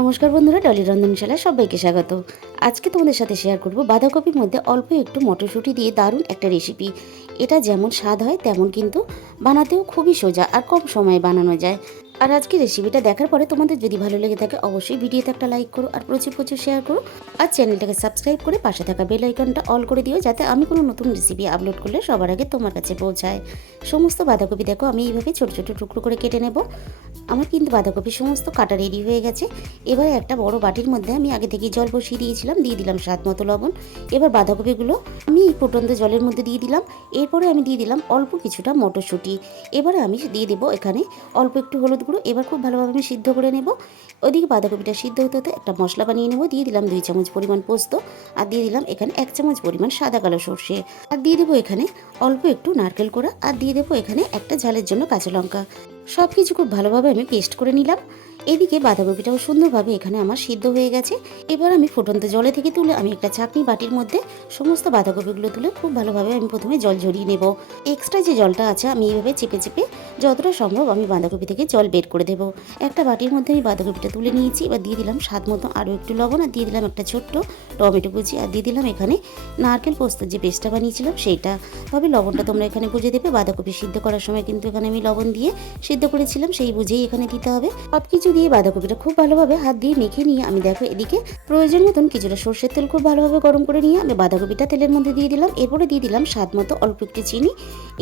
নমস্কার বন্ধুরা, ডলি রন্ধনশালায় সবাইকে স্বাগত। আজকে তোমাদের সাথে শেয়ার করব বাঁধাকপির মধ্যে অল্প একটু মটরশুঁটি দিয়ে দারুণ একটা রেসিপি। এটা যেমন স্বাদ হয় তেমন কিন্তু বানাতেও খুবই সোজা আর কম সময়ে বানানো যায়। আর আজকে রেসিপিটা দেখার পরে তোমাদের যদি ভালো লেগে থাকে অবশ্যই ভিডিওতে একটা লাইক করো আর প্রচুর প্রচুর শেয়ার করো। আর চ্যানেলটাকে সাবস্ক্রাইব করে পাশে থাকা বেল আইকনটা অল করে দিও, যাতে আমি কোনো নতুন রেসিপি আপলোড করলে সবার আগে তোমার কাছে পৌঁছায়। সমস্ত বাঁধাকপি দেখো আমি এইভাবে ছোটো ছোটো টুকরো করে কেটে নেব। আমার কিন্তু বাঁধাকপি সমস্ত কাটা রেডি হয়ে গেছে। এবারে একটা বড় বাটির মধ্যে আমি আগে থেকেই জল বসিয়ে দিয়েছিলাম, দিয়ে দিলাম স্বাদ মতো লবণ। এবার বাঁধাকপিগুলো আমি এই ফুটন্ত জলের মধ্যে দিয়ে দিলাম। এরপরে আমি দিয়ে দিলাম অল্প কিছুটা মটরশুঁটি। এবারে আমি দিয়ে দেবো এখানে অল্প একটু হলুদ গুঁড়ো। এবার খুব ভালোভাবে আমি সিদ্ধ করে নেব। ওইদিকে বাঁধাকপিটা সিদ্ধ হতে হতে একটা মশলা বানিয়ে নেব। দিয়ে দিলাম 2 চামচ পরিমাণ পোস্ত, আর দিয়ে দিলাম এখানে 1 চামচ পরিমাণ সাদা কালো সর্ষে, আর দিয়ে দেবো এখানে অল্প একটু নারকেল কোড়া, আর দিয়ে দেবো এখানে একটা ঝালের জন্য কাঁচা লঙ্কা। সব কিছু খুব ভালোভাবে আমি পেস্ট করে নিলাম। এদিকে বাঁধাকপিটাও সুন্দরভাবে এখানে আমার সিদ্ধ হয়ে গেছে। এবার আমি ফুটন্ত জলে থেকে তুলে আমি একটা চাটনি বাটির মধ্যে সমস্ত বাঁধাকপিগুলো তুলে খুব ভালোভাবে আমি প্রথমে জল ঝরিয়ে নেব। এক্সট্রা যে জলটা আছে আমি এইভাবে চেপে চেপে যতটা সম্ভব আমি বাঁধাকপি থেকে জল বের করে দেবো। একটা বাটির মধ্যে আমি বাঁধাকপিটা তুলে নিয়েছি। এবার দিয়ে দিলাম স্বাদ মতো আরও একটু লবণ, আর দিয়ে দিলাম একটা ছোট্ট টমেটো কুচি, আর দিয়ে দিলাম এখানে নারকেল পোস্তর যে পেস্টটা বানিয়েছিলাম সেইটা। তবে লবণটা তোমরা এখানে বুঝে দেবে, বাঁধাকপি সিদ্ধ করার সময় কিন্তু এখানে আমি লবণ দিয়ে সিদ্ধ করেছিলাম, সেই বুঝেই এখানে দিতে হবে। সব কিছু দিয়ে বাঁধাকপিটা খুব ভালোভাবে হাত দিয়ে মেখে নিয়ে আমি দেখো এদিকে প্রয়োজন মতন কিছুটা সর্ষের তেল খুব ভালোভাবে গরম করে নিয়ে আমি বাঁধাকপিটা তেলের মধ্যে দিয়ে দিলাম। এরপরে দিয়ে দিলাম স্বাদ মতো অল্প একটু চিনি।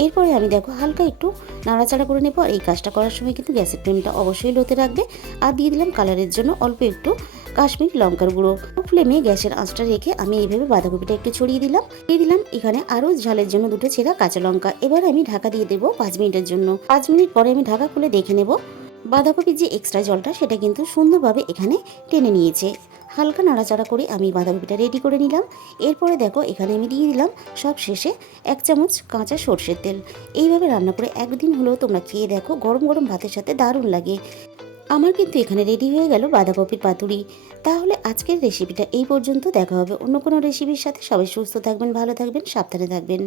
এরপরে আমি দেখো হালকা একটু নাড়াচাড়া করে নেবো। আর এই কাজটা করার সময় কিন্তু গ্যাসের ফ্লেমটা অবশ্যই লোতে রাখবে। আর দিয়ে দিলাম কালারের জন্য অল্প একটু কাশ্মীরি লঙ্কার গুঁড়ো। ফ্লেমে গ্যাসের আঁচটা রেখে আমি এইভাবে বাঁধাকপিটা একটু ছড়িয়ে দিলাম। দিয়ে দিলাম এখানে আরও ঝালের জন্য 2 ছেঁড়া কাঁচা লঙ্কা। এবার আমি ঢাকা দিয়ে দেবো 5 মিনিটের জন্য। 5 মিনিট পরে আমি ঢাকা খুলে দেখে নেব বাঁধাকপির যে এক্সট্রা জলটা সেটা কিন্তু সুন্দরভাবে এখানে টেনে নিয়েছে। হালকা নাড়াচাড়া করে আমি বাঁধাকপিটা রেডি করে নিলাম। এরপরে দেখো এখানে আমি দিয়ে দিলাম সব শেষে 1 চামচ কাঁচা সর্ষের তেল। এইভাবে রান্না করে একদিন হলেও তোমরা খেয়ে দেখো, গরম গরম ভাতের সাথে দারুণ লাগে। আমার কিন্তু এখানে রেডি হয়ে গেল বাঁধাকপির পাতুরি। তাহলে আজকের রেসিপিটা এই পর্যন্ত। দেখা হবে অন্য কোনো রেসিপির সাথে। সবাই সুস্থ থাকবেন, ভালো থাকবেন, সাবধানে থাকবেন।